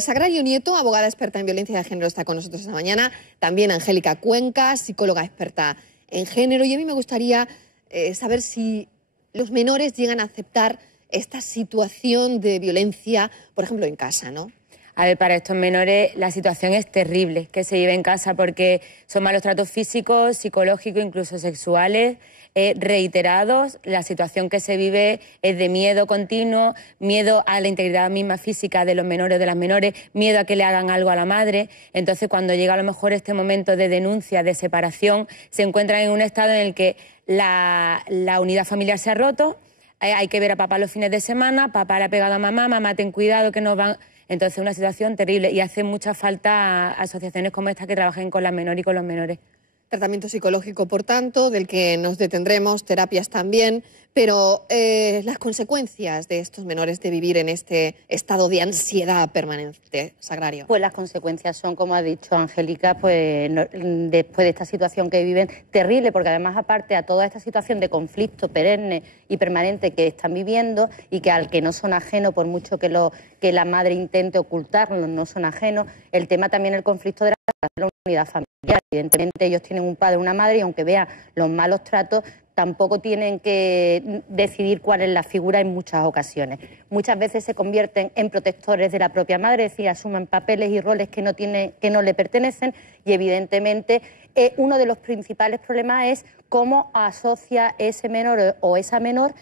Sagrario Nieto, abogada experta en violencia de género, está con nosotros esta mañana. También Angélica Cuenca, psicóloga experta en género. Y a mí me gustaría saber si los menores llegan a aceptar esta situación de violencia, por ejemplo, en casa, ¿no? A ver, para estos menores la situación es terrible que se vive en casa porque son malos tratos físicos, psicológicos, incluso sexuales, reiterados. La situación que se vive es de miedo continuo, miedo a la integridad misma física de los menores o de las menores, miedo a que le hagan algo a la madre. Entonces, cuando llega a lo mejor este momento de denuncia, de separación, se encuentran en un estado en el que la unidad familiar se ha roto, hay que ver a papá los fines de semana, papá le ha pegado a mamá, mamá ten cuidado que nos van... Entonces, una situación terrible y hace mucha falta asociaciones como esta que trabajen con las menores y con los menores. Tratamiento psicológico, por tanto, del que nos detendremos, terapias también, pero las consecuencias de estos menores de vivir en este estado de ansiedad permanente, Sagrario. Pues las consecuencias son, como ha dicho Angélica, pues después de esta situación que viven, terrible, porque además, aparte a toda esta situación de conflicto perenne y permanente que están viviendo y que al que no son ajenos, por mucho que la madre intente ocultarlo, no son ajenos, el tema también el conflicto de la unidad familiar. Evidentemente ellos tienen un padre, una madre, y aunque vean los malos tratos, tampoco tienen que decidir cuál es la figura en muchas ocasiones. Muchas veces se convierten en protectores de la propia madre, es decir, asumen papeles y roles que no le pertenecen, y evidentemente uno de los principales problemas es cómo asocia ese menor o esa menor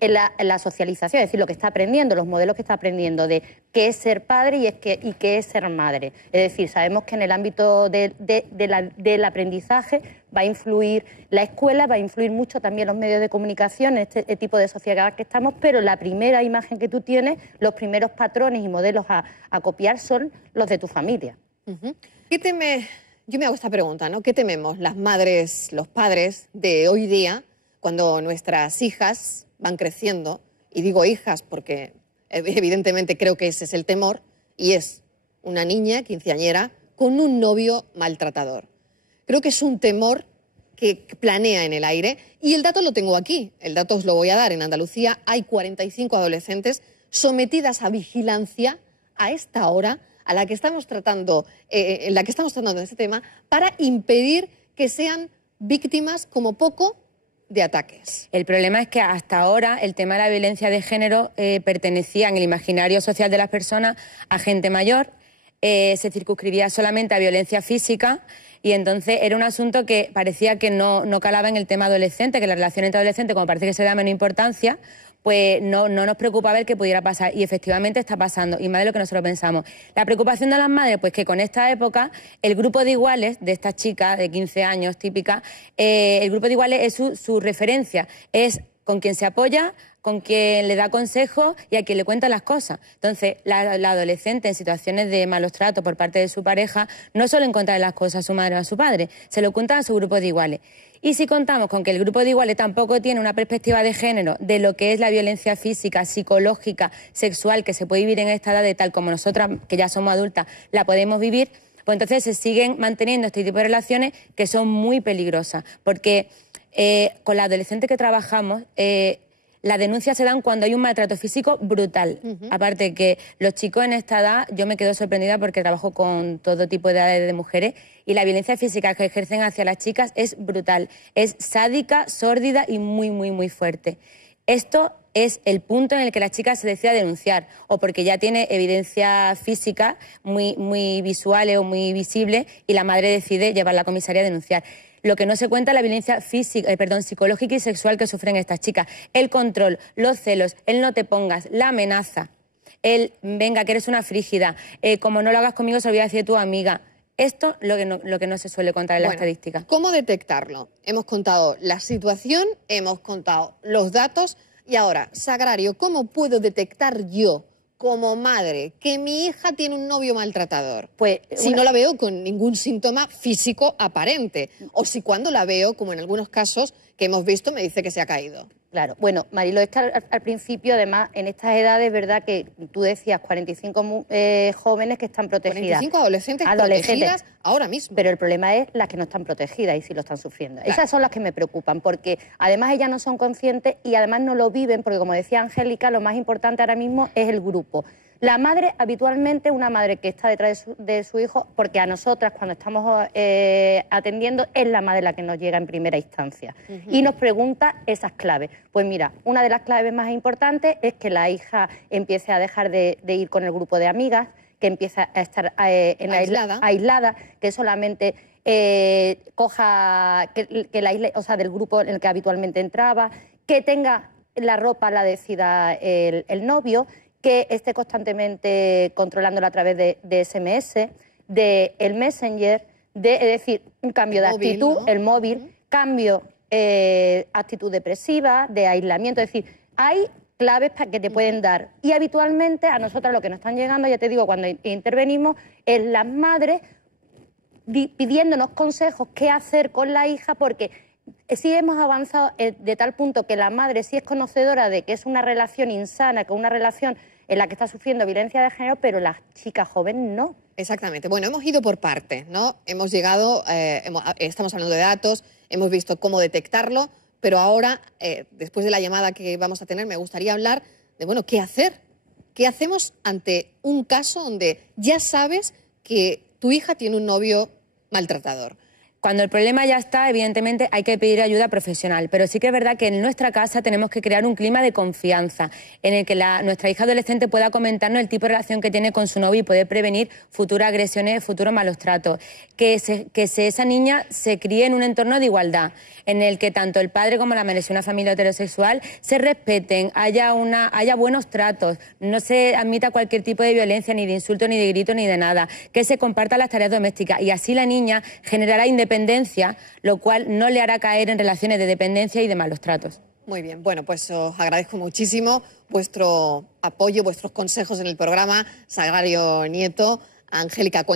en la socialización, es decir, lo que está aprendiendo, los modelos que está aprendiendo de qué es ser padre y qué es ser madre. Es decir, sabemos que en el ámbito del aprendizaje va a influir la escuela, va a influir mucho también los medios de comunicación, este tipo de sociedad que estamos, pero la primera imagen que tú tienes, los primeros patrones y modelos a copiar son los de tu familia. Yo me hago esta pregunta, ¿no? ¿Qué tememos las madres, los padres de hoy día cuando nuestras hijas van creciendo? Y digo hijas porque evidentemente creo que ese es el temor, y es una niña quinceañera con un novio maltratador. Creo que es un temor que planea en el aire, y el dato lo tengo aquí, el dato os lo voy a dar. En Andalucía hay 45 adolescentes sometidas a vigilancia a esta hora en la que estamos tratando este tema, para impedir que sean víctimas como poco de ataques. El problema es que hasta ahora el tema de la violencia de género pertenecía en el imaginario social de las personas a gente mayor, se circunscribía solamente a violencia física, y entonces era un asunto que parecía que no calaba en el tema adolescente, que la relación entre adolescentes, como parece que se da menos importancia, pues no nos preocupaba el que pudiera pasar, y efectivamente está pasando, y más de lo que nosotros pensamos. La preocupación de las madres, pues que con esta época el grupo de iguales de estas chicas de 15 años típicas, el grupo de iguales es su referencia, es con quien se apoya, con quien le da consejos y a quien le cuenta las cosas. Entonces, la adolescente en situaciones de malos tratos por parte de su pareja no suele encontrar las cosas a su madre o a su padre, se lo cuentan a su grupo de iguales. Y si contamos con que el grupo de iguales tampoco tiene una perspectiva de género de lo que es la violencia física, psicológica, sexual, que se puede vivir en esta edad, de tal como nosotras, que ya somos adultas, la podemos vivir, pues entonces se siguen manteniendo este tipo de relaciones que son muy peligrosas. Porque con la adolescente que trabajamos, las denuncias se dan cuando hay un maltrato físico brutal. Aparte que los chicos en esta edad, yo me quedo sorprendida porque trabajo con todo tipo de edades de mujeres, y la violencia física que ejercen hacia las chicas es brutal. Es sádica, sórdida y muy, muy, muy fuerte. Esto es el punto en el que la chica se decide a denunciar, o porque ya tiene evidencia física muy, muy visuales o muy visible, y la madre decide llevarla a la comisaría a denunciar. Lo que no se cuenta es la violencia psicológica y sexual que sufren estas chicas. El control, los celos, el no te pongas, la amenaza, el venga, que eres una frígida, como no lo hagas conmigo se lo voy a decir a tu amiga. Esto es lo que no se suele contar en la estadística. ¿Cómo detectarlo? Hemos contado la situación, hemos contado los datos, y ahora, Sagrario, ¿cómo puedo detectar yo, como madre, que mi hija tiene un novio maltratador? Pues si no la veo con ningún síntoma físico aparente, o si cuando la veo, como en algunos casos que hemos visto, me dice que se ha caído. Claro, bueno, Marilo, es que al principio, además, en estas edades, verdad que tú decías 45 jóvenes que están protegidas. 45 adolescentes protegidas ahora mismo. Pero el problema es las que no están protegidas y sí lo están sufriendo. Claro. Esas son las que me preocupan, porque además ellas no son conscientes y además no lo viven, porque como decía Angélica, lo más importante ahora mismo es el grupo. La madre, habitualmente, una madre que está detrás de su hijo, porque a nosotras cuando estamos atendiendo es la madre la que nos llega en primera instancia y nos pregunta esas claves. Pues mira, una de las claves más importantes es que la hija empiece a dejar de ir con el grupo de amigas, que empieza a estar aislada, que solamente coja que la isla, o sea, del grupo en el que habitualmente entraba, que tenga la ropa, la decida el novio, que esté constantemente controlándola a través de SMS, de el Messenger, es decir, un cambio de actitud, ¿no? El móvil, cambio, actitud depresiva, de aislamiento, es decir, hay claves que te pueden dar. Y habitualmente a nosotros lo que nos están llegando, ya te digo, cuando intervenimos, es las madres pidiéndonos consejos qué hacer con la hija, porque sí hemos avanzado de tal punto que la madre sí es conocedora de que es una relación insana, que es una relación en la que está sufriendo violencia de género, pero la chica joven no. Exactamente. Bueno, hemos ido por partes, ¿no? Hemos llegado, estamos hablando de datos, hemos visto cómo detectarlo, pero ahora, después de la llamada que vamos a tener, me gustaría hablar de, bueno, ¿qué hacer? ¿Qué hacemos ante un caso donde ya sabes que tu hija tiene un novio maltratador? Cuando el problema ya está, evidentemente hay que pedir ayuda profesional, pero sí que es verdad que en nuestra casa tenemos que crear un clima de confianza en el que nuestra hija adolescente pueda comentarnos el tipo de relación que tiene con su novio y poder prevenir futuras agresiones, futuros malos tratos. Que esa niña se críe en un entorno de igualdad, en el que tanto el padre como la madre, si una familia heterosexual, se respeten, haya buenos tratos, no se admita cualquier tipo de violencia, ni de insulto, ni de grito, ni de nada, que se compartan las tareas domésticas y así la niña generará independencia, lo cual no le hará caer en relaciones de dependencia y de malos tratos. Muy bien, bueno, pues os agradezco muchísimo vuestro apoyo, vuestros consejos en el programa. Sagrario Nieto, Angélica Cuenca.